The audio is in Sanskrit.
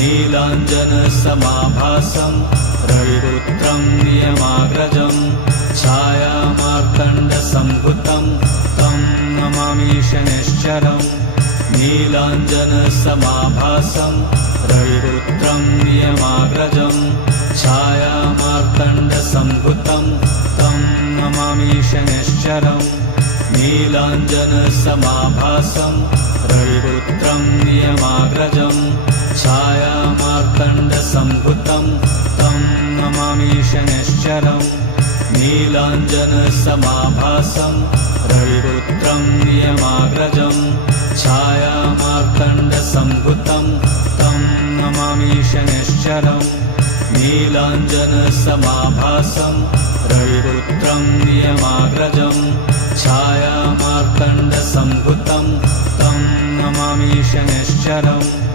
नीलाञ्जनसमाभासं रविपुत्रं नियमाग्रजं छायामार्तण्डसम्भुतं तं नमामि शनैश्चरम् नीलाञ्जनसमाभासं रविपुत्रं नियमाग्रजं छायामार्तण्डसम्भुतं तं नमामि शनैश्चरम् नीलाञ्जनसमाभासं रविपुत्रं नियमाग्रजं छायामार्तण्डसम्भुतं तं नमामि शनैश्चरम् नीलाञ्जनसमाभासं रविपुत्रं नियमाग्रजं छायामार्तण्डसम्भुतं तं नमामि शनैश्चरम् नीलाञ्जनसमाभासं रविपुत्रं नियमाग्रजं छायामार्तण्डसम्भुतं तं नमामि शनैश्चरम्।